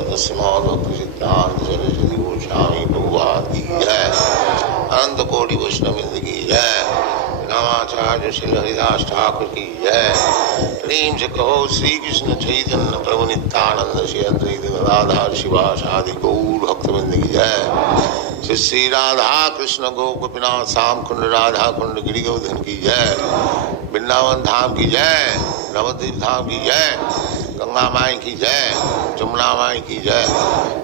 सदस्य भक्ति सिद्धांत सरस्वती गोस्वामी प्रभुपाद की जय। अनंत कोटि वैष्णववृंद की जय। नामाचार्य श्री हरिदास ठाकुर की जय। प्रेम से कहो श्री कृष्ण चैतन्य प्रभु नित्यानंद श्री अद्वैत गदाधर शिवासादि गौर भक्तवृंद की जय। श्री श्री राधा कृष्ण गोपीनाथ श्याम कुंड राधा कुंड गिरि गोवर्धन की जय। वृंदावन धाम की जय। नवद्वीप धाम की जय। गंगा माई की जय। जमुना माई की जय।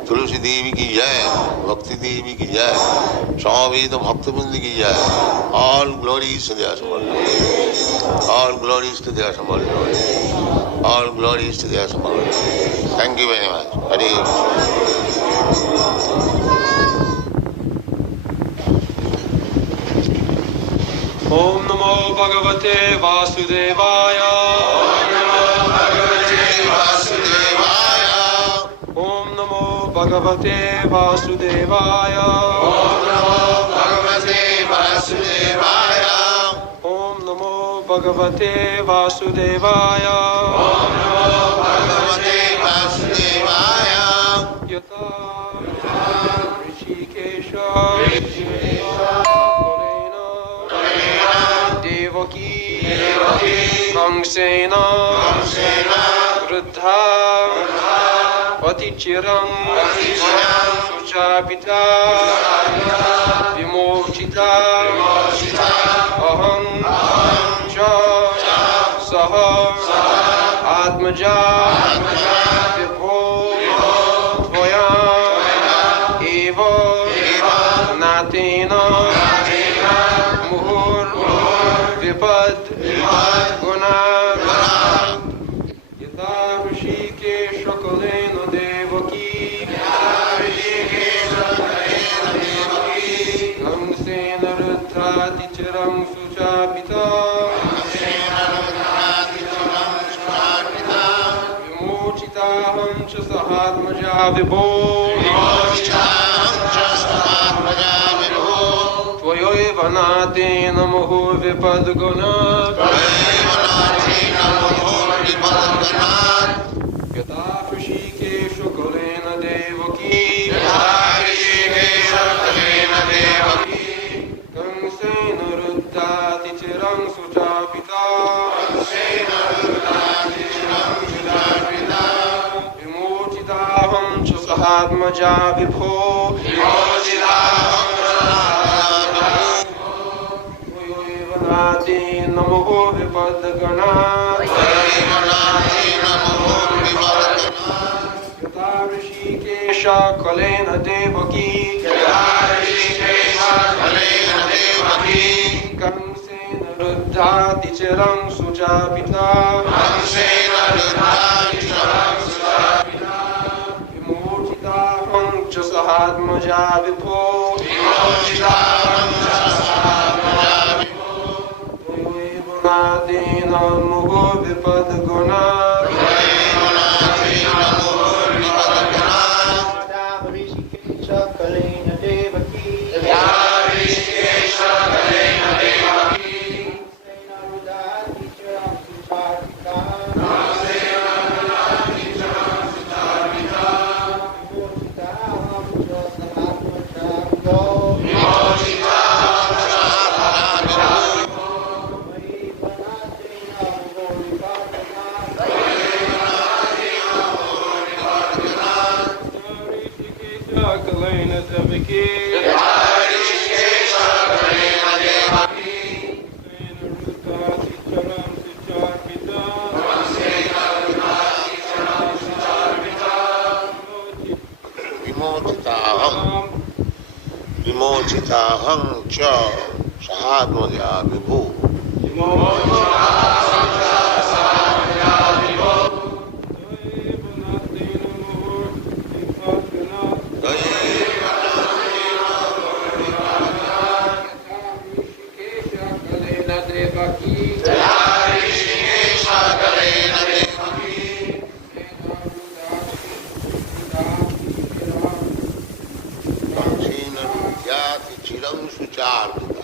तुलसी देवी की जय। भक्ति देवी की जय। सौवेद भक्तवृंद की जय। All glories to their summer lord. All glories to their summer lord. All glories to their summer lord. Thank you very much. हरे ओम नमो भगवते वासुदेवाय। ओम नमो भगवते वासुदेवाय। ओम नमो भगवते वासुदेवाय। ओम नमो भगवते वासुदेवाय। ओम नमो भगवते वासुदेवाय। ओम नमो भगवते वासुदेवाय। यथा ऋषिकेश देवकी कंसेन वृद्धा अतिचिरं सुचापिता विमोचिता अहं च सह आत्मजा विभो त्वया एव नातेन मुहुर्विपद गुणा यथा ऋषिकेश कलेन देवकी कंसेन रुद्धातिचिरं सुचापिता विमोचिताहं च सहात्मजा विभो त्वयैव नातेन मुहुर्विपद्गुणा यथा ऋषिकेश कुलेन देवकी कंसेन रुद्धातिचिरं सुचापिता विमोचिताहं च सहात्मजा विभो त्वयैव नातेन मुहुर्विपद्गुणा यथा ऋषिकेश कलेन देवकी कंसेन रुद्धातिचिरं सुचापिता विमोचिताहं च सहात्मजा विभो त्वयैव नातेन मुहुर्विपद्गुणा विमोचिताहं च सहात्मजा विभो चिरं सुचार्पिता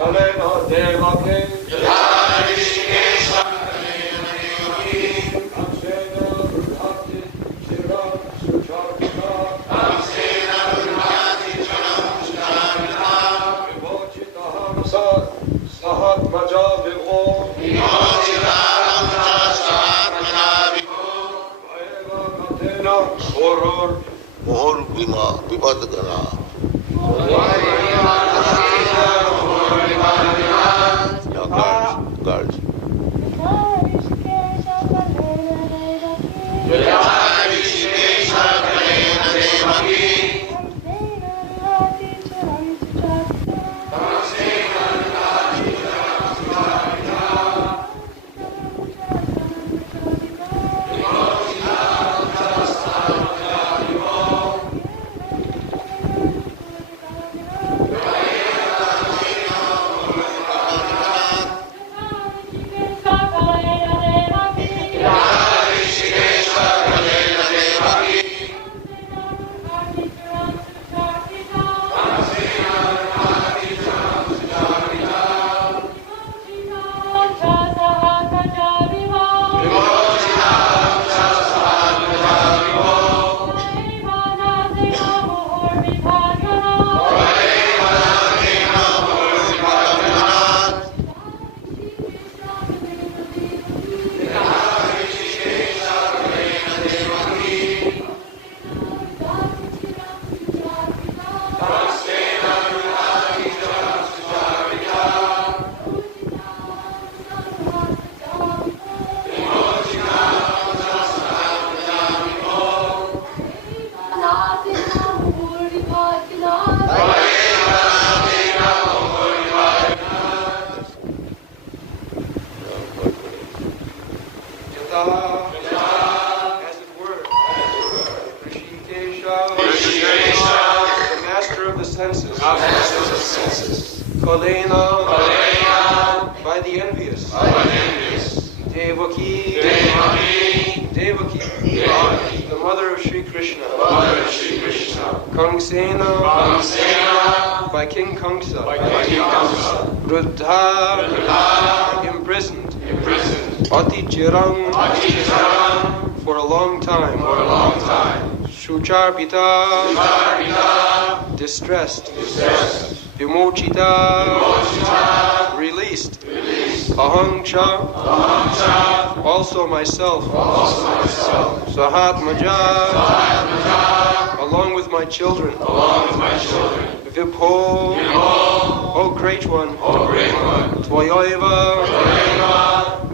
Kalena Devake Mohor bima vipadgana. Now girls. as it were, Rishikesha, the master of the senses, Kalena, by the envious, Devaki, the mother of Sri Krishna, Kamsena, by King Kamsa, Ruddha, imprisoned, Ati Chirang, for a long time, Shucharbita, distressed, Vimochita, released, Ahangcha, also myself, Sahatmaja, along with my children, Vibho, O great one, Tvayoeva,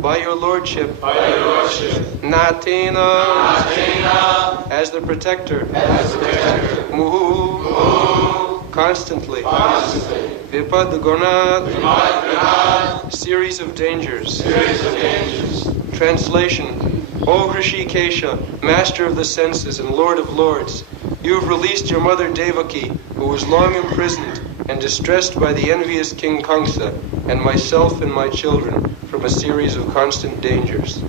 by your lordship, Natena, as the protector, Muhu, constantly, Vipadgunat, series of dangers. Translation: O Hrishikesha, master of the senses and lord of lords, you have released your mother Devaki, who was long imprisoned and distressed by the envious King Kamsa, and myself and my children from a series of constant dangers.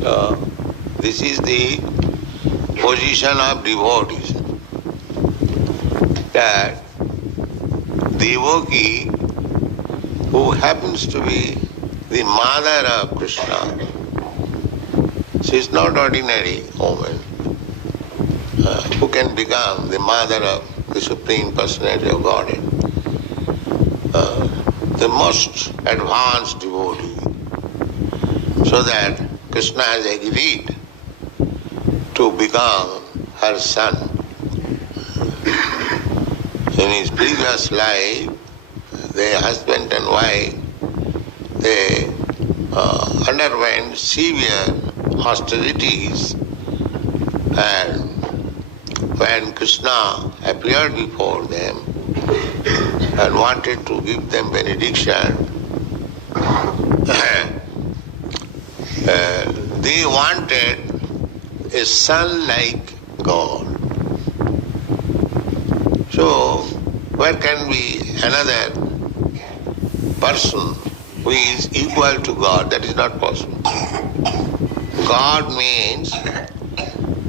So, this is the position of devotees. That Devaki, who happens to be the mother of Krishna, she is not ordinary woman who can become the mother of the Supreme Personality of Godhead. The most advanced devotee, so that Krishna has agreed to become her son. In his previous life, the husband and wife, they underwent severe austerities, and when Krishna appeared before them and wanted to give them benediction, they wanted a son like God. So, where can be another person who is equal to God? That is not possible. God means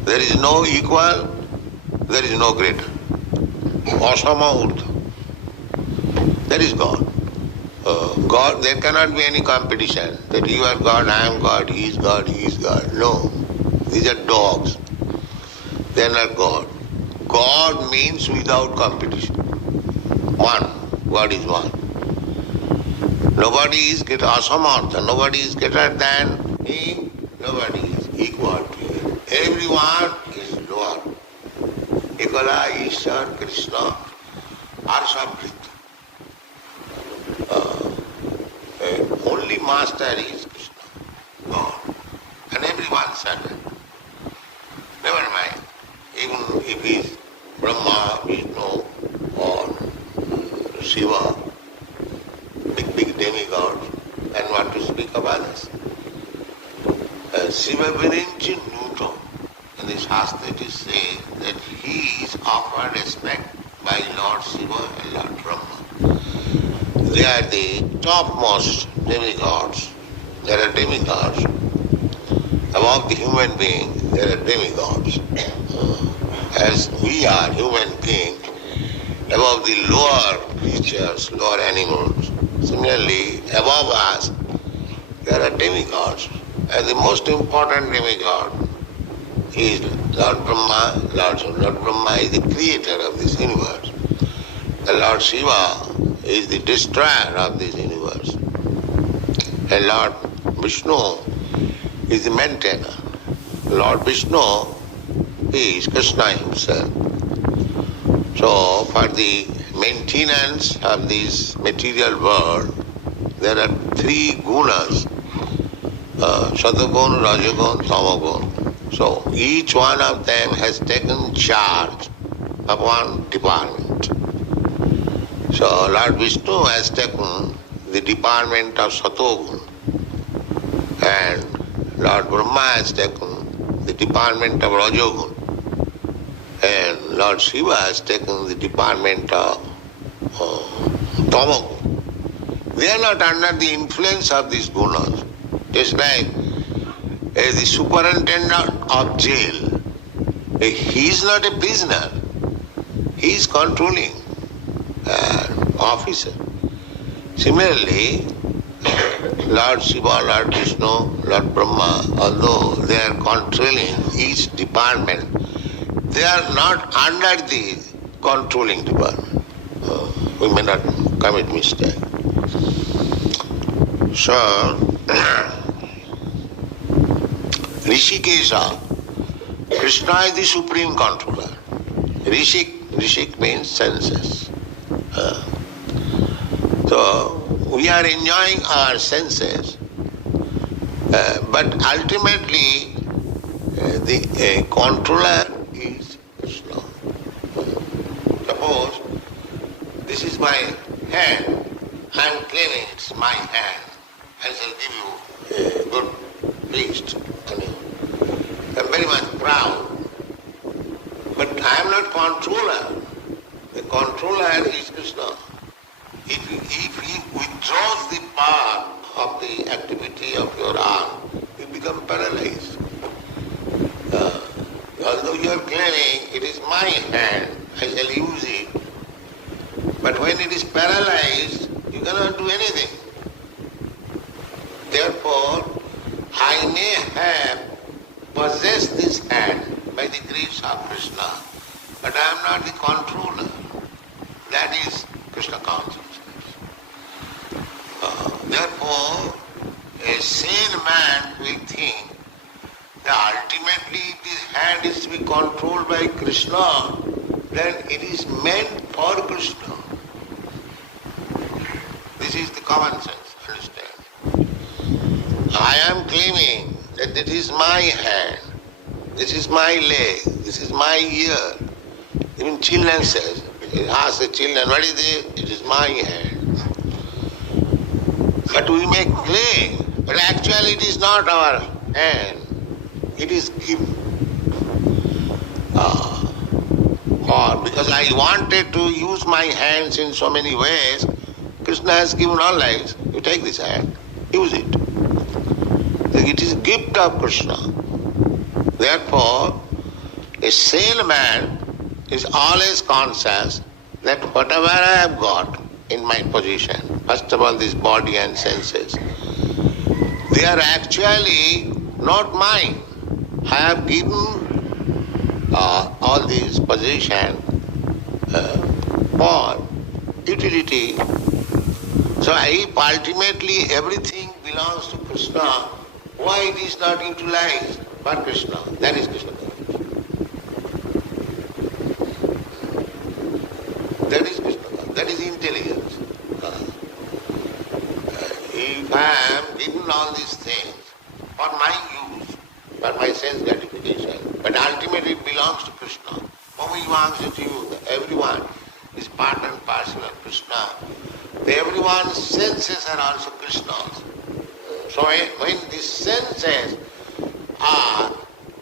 there is no equal, there is no greater. Asama Urdha. That is God. God, there cannot be any competition that you are God, I am God, he is God, he is God. No. These are dogs. They are not God. God means without competition. One. God is one. Nobody is greater, asamartha. Nobody is greater than him. Nobody is equal to him. Everyone is Lord. Ekala Ishar Krishna Arshabhrita. Only master is Krishna, God. And everyone servant. Never mind. Even if he is Brahma, Vishnu, or Shiva, big demigods, and what to speak of others. Shiva Virinchi Nuto. In the Shastra it is said that he is offered respect by Lord Shiva and Lord Brahma. They are the topmost demigods. There are demigods. Above the human being, there are demigods. As we are human beings, above the lower creatures, lower animals, similarly, above us, there are demigods. And the most important demigod is Lord Brahma. Lord Brahma is the creator of this universe. The Lord Shiva is the destroyer of this universe. And Lord Vishnu is the maintainer. Lord Vishnu is Krishna himself. So for the maintenance of this material world, there are three gunas, Satagun, Rajagun, Tamagun. So each one of them has taken charge of one department. So Lord Vishnu has taken the department of Satogun, and Lord Brahma has taken the department of Rajogun, and Lord Shiva has taken the department of Tamagun. They are not under the influence of these gunas. Just like the superintendent of jail, he is not a prisoner, he is controlling officer. Similarly, Lord Shiva, Lord Vishnu, Lord Brahma, although they are controlling each department, they are not under the controlling department. We may not commit mistake. So, Rishikesha, Krishna is the supreme controller. Rishik means senses. So, we are enjoying our senses, but ultimately the controller is Krishna. Suppose this is my hand, I am claiming it's my hand, I shall give you a good feast. I am very much proud, but I am not controller. The controller is Krishna. If he withdraws the power of the activity of your arm, you become paralyzed. Although you are claiming it is my hand, I shall use it, but when it is paralyzed, you cannot do anything. Therefore, I may have possessed this hand by the grace of Krishna, but I am not the controller. That is Krishna consciousness. Therefore, a sane man will think that ultimately if this hand is to be controlled by Krishna, then it is meant for Krishna. This is the common sense, understand? I am claiming that this is my hand, this is my leg, this is my ear. Even children says, ask the children, what is this? It is my hand. But we may claim, but actually it is not our hand. It is given. Or because I wanted to use my hands in so many ways, Krishna has given all lives. You take this hand, use it. It is a gift of Krishna. Therefore, a sane man is always conscious that whatever I have got in my possession, first of all this body and senses, they are actually not mine. I have given all these possession for utility. So if ultimately everything belongs to Krishna, why it is not utilized for Krishna? That is Krishna. That is Krishna. That is intelligence. If I am given all these things for my use, for my sense gratification, but ultimately it belongs to Krishna. Whom he wants to use, everyone is part and parcel of Krishna. Everyone's senses are also Krishna's. So when these senses are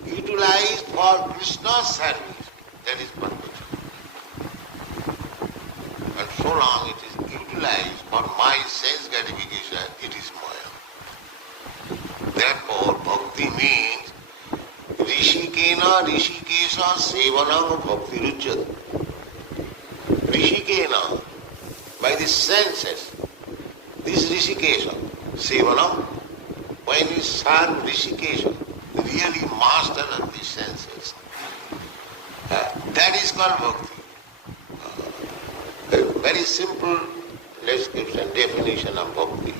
utilized for Krishna's service, that is perfection. And so long it is utilized for my sense gratification, it is Maya. Therefore, bhakti means Rishikena Rishikesha Sevanam Bhakti Ruchyate. Rishikena, by the senses, this Rishikesha, Sevanam, when you serve Rishikesha, really master of these senses, that is called bhakti. A very simple description, definition of bhakti.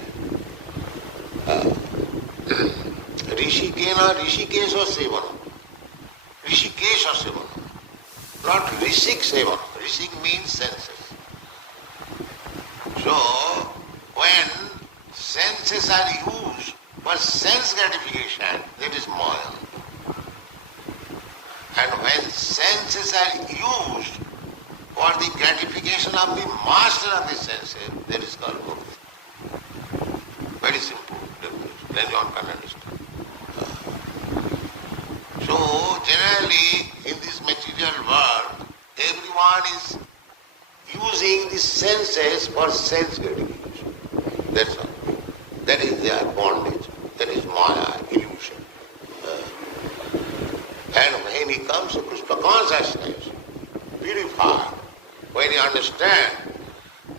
Rishikena Rishikesha Sevanam. Rishikesha Sevanam. Not Rishik Sevanam. Rishik means senses. So, when senses are used for sense gratification, that is Maya. And when senses are used for the gratification of the master of the senses, that is called bhakti. Very simple definition, then one can understand. So, generally, in this material world, everyone is using the senses for sense gratification. That's all. That is their bondage. That is Maya, illusion. And when he comes to Krishna consciousness, purified, when you understand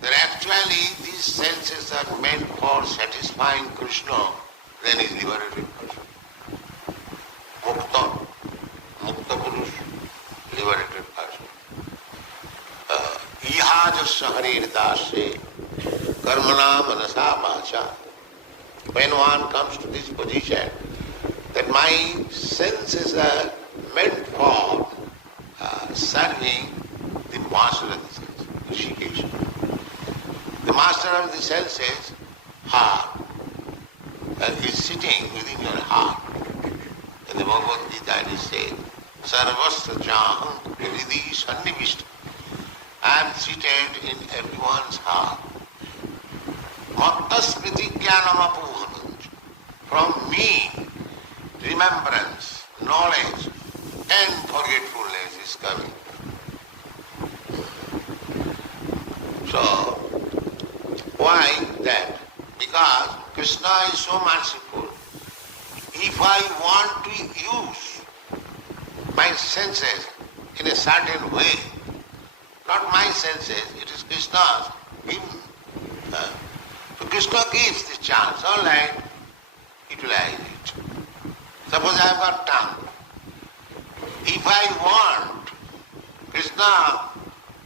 that actually these senses are meant for satisfying Krishna, then he is liberated person. Mukta Purush, liberated person. Ihajasya harir dasya karmana manasa vacha. When one comes to this position, that my senses are meant for serving the master of the senses, Rishikesha. The master of the senses, heart, is sitting within your heart. In the Bhagavad Gita it is said, Sarvasya Jaham Hridhi Sannivishta. I am seated in everyone's heart. Mattasmriti jnanam apuhanancha. From me, remembrance, knowledge, and forgetfulness is coming. So, why that? Because Krishna is so merciful. If I want to use my senses in a certain way, not my senses, it is Krishna's given. So Krishna gives this chance, all right, utilize it. Suppose I have got tongue. If I want, Krishna,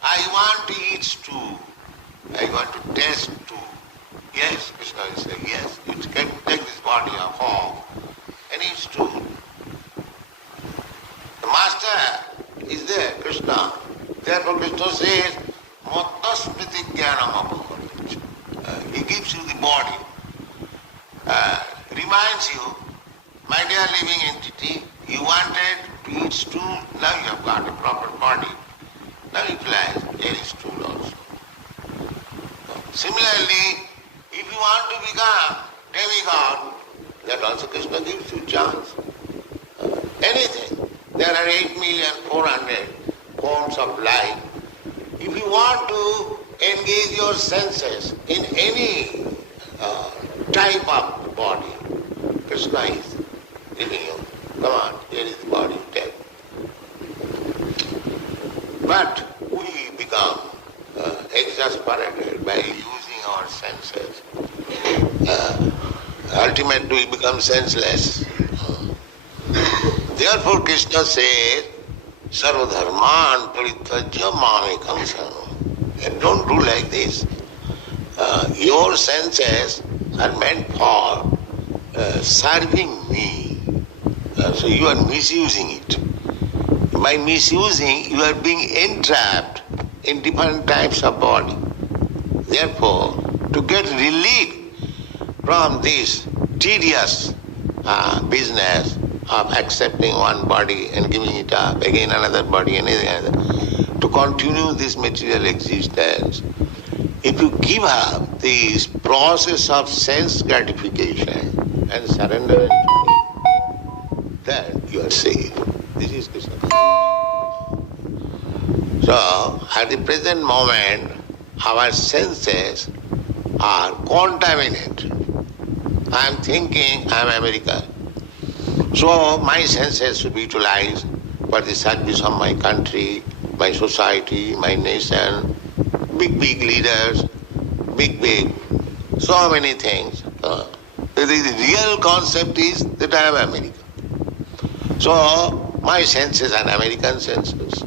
I want to eat stew, I want to taste stew. Yes, Krishna will say, yes, you can take this body of form and eat stew. The master is there, Krishna. Therefore Krishna says, Mattasmriti jnanam apuhanancha. He gives you the body, reminds you, my dear living entity, you wanted to eat stool, now you have got a proper body. Now utilize, there is stool also. Similarly, if you want to become demigod, that also Krishna gives you chance. Anything. There are 8,400,000 forms of life. If you want to engage your senses in any type of body, Krishna is giving you. Come on, here is the body, take. But we become exasperated by using our senses. Ultimately we become senseless. Therefore Krishna says, Sarva dharman parityajya mamekam saranam. Don't do like this. Your senses are meant for serving me. So you are misusing it. By misusing, you are being entrapped in different types of body. Therefore, to get relief from this tedious business of accepting one body and giving it up, again another body and another, to continue this material existence, if you give up this process of sense gratification and surrender it to me, then you are saved. This is Krishna. So, at the present moment, our senses are contaminated. I am thinking I am American. So, my senses should be utilized for the service of my country, my society, my nation, big leaders, big, so many things. The real concept is that I am American. So, my senses are American senses.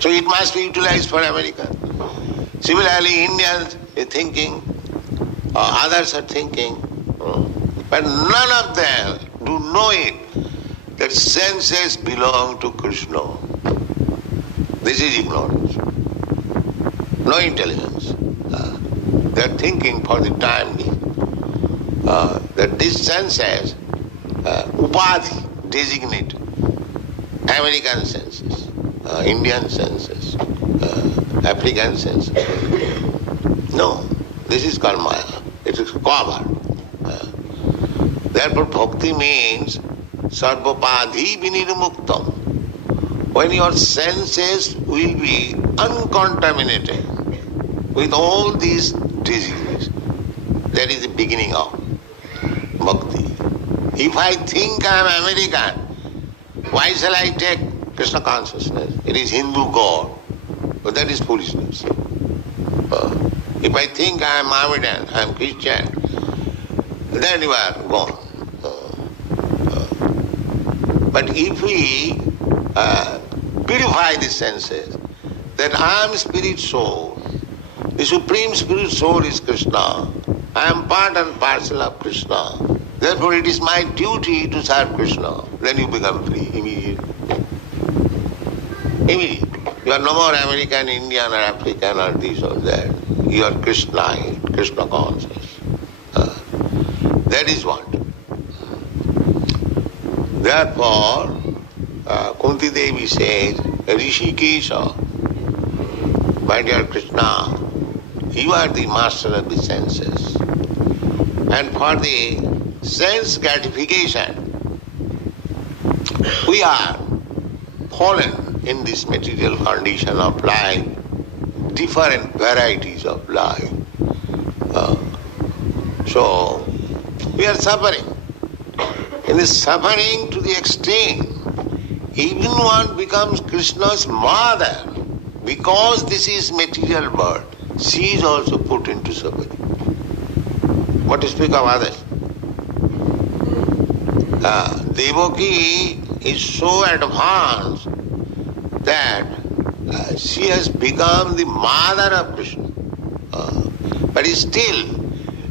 So it must be utilized for America. Similarly, Indians are thinking, others are thinking, but none of them do know it, that senses belong to Krishna. This is ignorance, no intelligence. They are thinking for the time being that these senses, upadhi, designate American senses, Indian senses, African senses. No, this is called Maya. It is covered. Therefore, bhakti means sarvapadhi vinirmuktam. When your senses will be uncontaminated with all these diseases, that is the beginning of bhakti. If I think I am American, why shall I take Krishna consciousness? It is Hindu God. But that is foolishness. If I think I am Mohammedan, I am Christian, then you are gone. But if we purify the senses, that I am spirit soul, the supreme spirit soul is Krishna, I am part and parcel of Krishna, therefore it is my duty to serve Krishna, then you become free immediately. Immediately. You are no more American, Indian or African or this or that. You are Krishna conscious. That is what. Therefore, Kunti Devi says, Rishikesha, my dear Krishna, you are the master of the senses. And for the sense gratification, we are fallen in this material condition of life, different varieties of life. So, we are suffering. In this suffering to the extreme, even one becomes Krishna's mother, because this is material world, she is also put into suffering. What to speak of others? Devaki is so advanced that she has become the mother of Krishna. But still,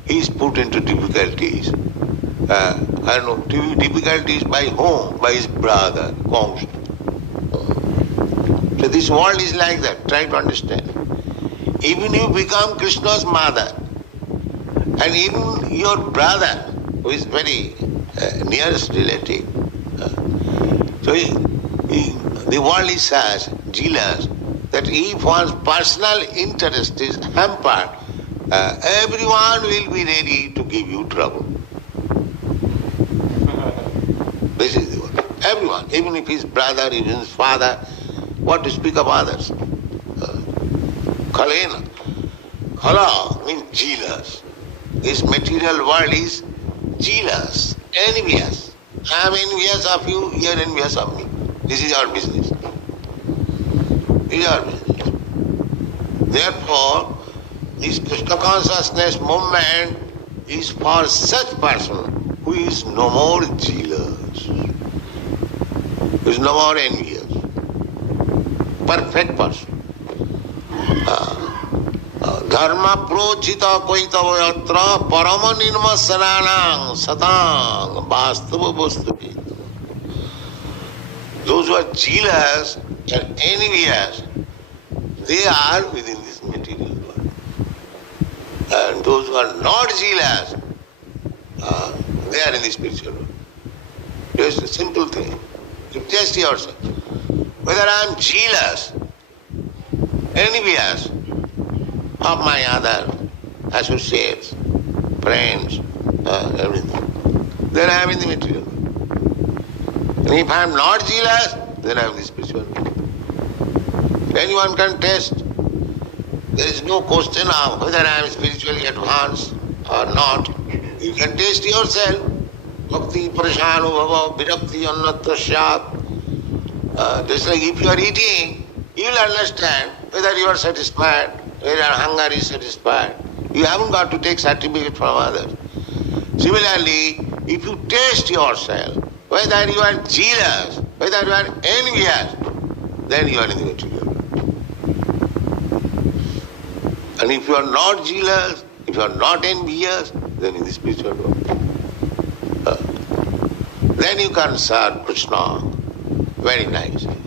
he is put into difficulties. Difficulties by whom? By his brother, Kamsa. So this world is like that. Try to understand. Even you become Krishna's mother, and even your brother, who is very nearest relative, so the world is such, jealous, that if one's personal interest is hampered, everyone will be ready to give you trouble. This is the word. Everyone, even if his brother, even his father, what to speak of others? Khalena. Khala means jealous. This material world is jealous, envious. I am envious of you, you are envious of me. This is our business. This is our business. Therefore, this Krishna consciousness movement is for such person who is no more jealous, who is no more envious. Perfect person. Dharma prochita koitava yatra parama nirma saranang satang vastava vastupi. Those who are jealous and envious, they are within this material world. And those who are not jealous, they are in the spiritual world. Just a simple thing. You test yourself. Whether I am jealous, envious of my other associates, friends, everything, then I am in the material world. And if I am not jealous, then I am in the spiritual world. Anyone can test. There is no question of whether I am spiritually advanced or not. You can test yourself. Bhakti parashanu bhava virakti annatra syat. Just like if you are eating, you will understand whether you are satisfied, whether your hunger is satisfied. You haven't got to take certificate from others. Similarly, if you test yourself, whether you are jealous, whether you are envious, then you are in the material world. And if you are not jealous, if you are not envious, then in the spiritual world. Then you can serve Krishna very nicely.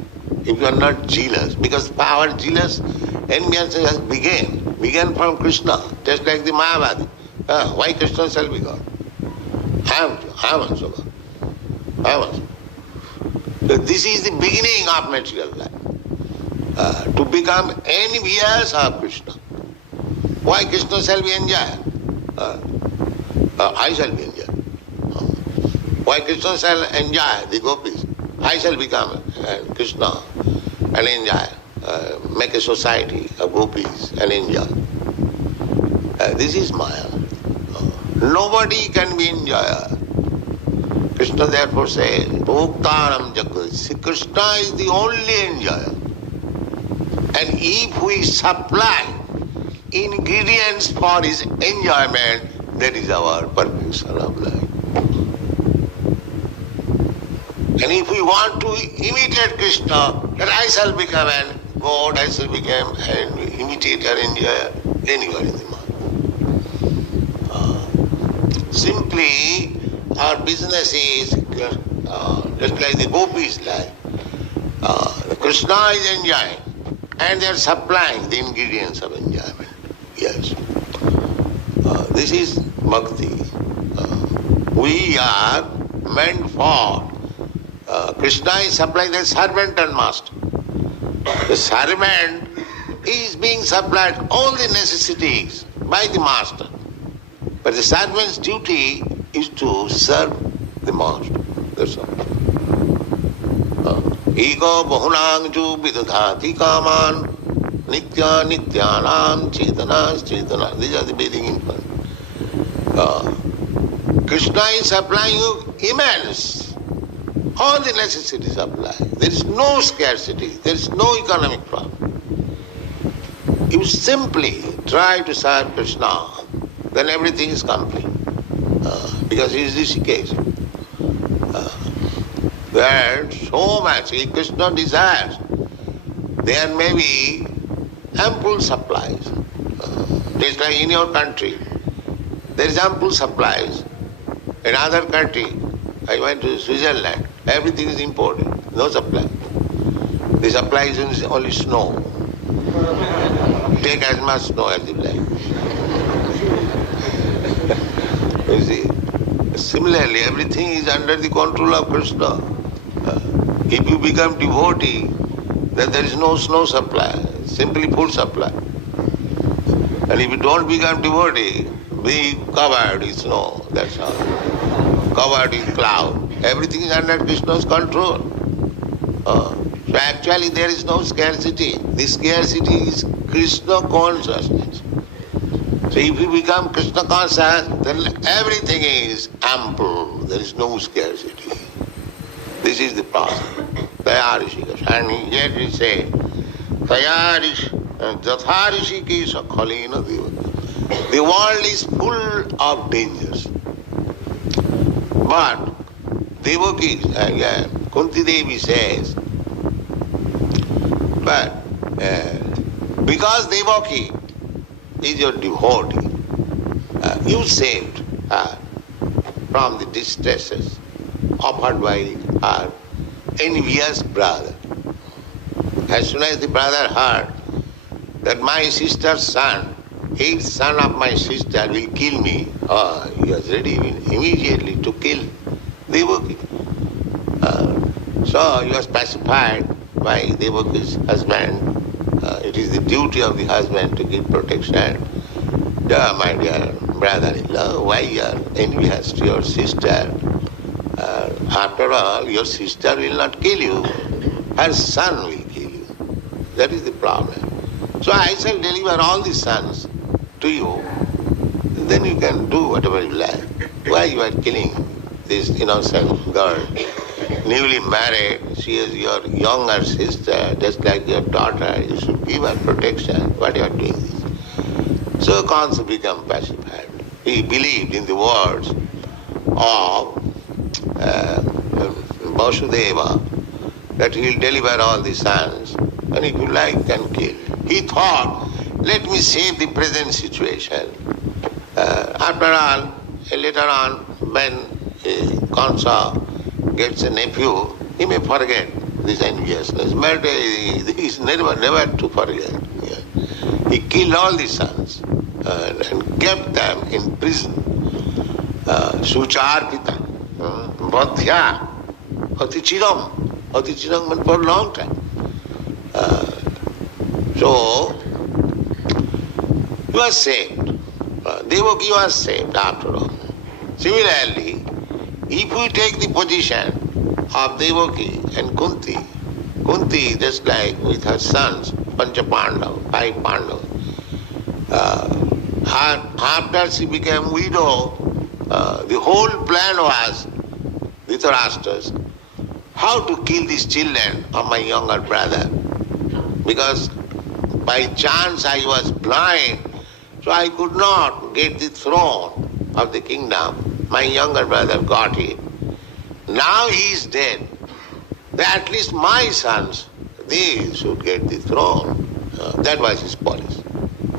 If you are not jealous, because power, jealous, envious has began from Krishna, just like the Mayavadi. Why Krishna shall be God? I am also God. I am also. So this is the beginning of material life. To become envious of Krishna. Why Krishna shall be enjoyed? I shall be enjoyed. Why Krishna shall enjoy the gopis? I shall become Krishna and enjoy, make a society of gopis and enjoy. This is Maya. Nobody can be enjoyer. Krishna therefore says, Bhoktaram Jagat. See, Krishna is the only enjoyer. And if we supply ingredients for his enjoyment, that is our perfection of life. And if we want to imitate Krishna, that I shall become a God, I shall become an imitator, enjoyer, then you are in the mind. Simply, our business is just like the gopis' life. Krishna is enjoying, and they are supplying the ingredients of enjoyment. Yes. This is bhakti. We are meant for. Krishna is supplying the servant and master. The servant is being supplied all the necessities by the master. But the servant's duty is to serve the master. That's all. Ego bahunang ju vidadhati kaman nitya nityanam chetanas chetana. These are the breathing infant. Krishna is supplying you immense. All the necessities supply. There is no scarcity. There is no economic problem. You simply try to serve Krishna, then everything is complete. Because he is the case. There so much, if Krishna desires, there may be ample supplies. Just like in your country, there is ample supplies. In other country, I went to Switzerland, everything is imported, no supply. The supply is only snow. Take as much snow as you like. You see, similarly, everything is under the control of Krishna. If you become devotee, then there is no snow supply, simply food supply. And if you don't become devotee, be covered with snow, that's all. Covered with cloud. Everything is under Krishna's control. So actually there is no scarcity. The scarcity is Krishna consciousness. So if you become Krishna conscious, then everything is ample. There is no scarcity. This is the process. And yet we say, Jatha Rishikesha Khalena Devaki. The world is full of dangers. But Devaki, Kunti Devi says, but because Devaki is your devotee, you saved her from the distresses offered by her envious brother. As soon as the brother heard that my sister's son, eighth son of my sister, will kill me, he was ready immediately to kill Devaki. So he was pacified by Devaki's husband. It is the duty of the husband to give protection. My dear brother-in-law, why you are envious to your sister? After all, your sister will not kill you. Her son will kill you. That is the problem. So I shall deliver all the sons to you. Then you can do whatever you like. Why you are killing this innocent girl? Newly married, she is your younger sister, just like your daughter. You should give her protection. What you are doing this? So Kansa became pacified. He believed in the words of Vasudeva that he will deliver all the sons, and if you like, can kill. He thought, let me save the present situation. After all, later on, when Kansa gets a nephew, he may forget this enviousness, but he is never to forget. He killed all the sons and kept them in prison. Sucharpita, Vadhya, Atichiram meant for a long time. So, he was saved. Devaki was saved after all. Similarly, if we take the position of Devaki and Kunti just like with her sons, Pancha Pandava, 5 Pandavas, after she became widow, the whole plan was, Dhritarashtra's, how to kill these children of my younger brother. Because by chance I was blind, so I could not get the throne of the kingdom. My younger brother got it. Now he is dead. At least my sons, they should get the throne. That was his policy,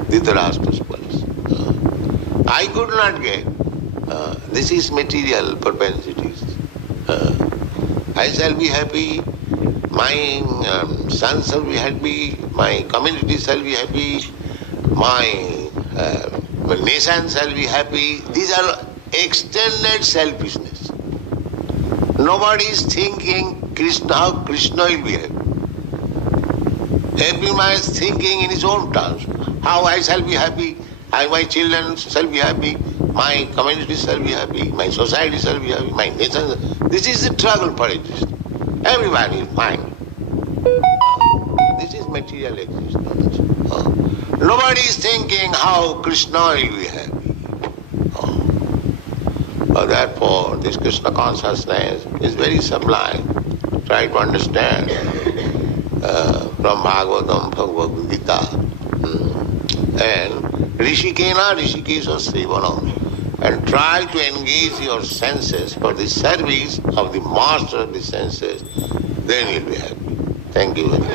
Dhritarashtra's policy. I could not get. This is material propensities. I shall be happy, my sons shall be happy, my community shall be happy, my nation shall be happy. These are extended selfishness. Nobody is thinking how Krishna will be happy. Every man is thinking in his own terms. How I shall be happy, my children shall be happy, my community shall be happy, my society shall be happy, my nation. This is the struggle for existence. Everybody is mine. This is material existence. Nobody is thinking how Krishna will be happy. Therefore, this Krishna consciousness is very sublime. Try to understand from Bhagavatam, Bhagavad Gita. And Rishikena, Rishikesha Sevanam. And try to engage your senses for the service of the master of the senses. Then you'll be happy. Thank you very much.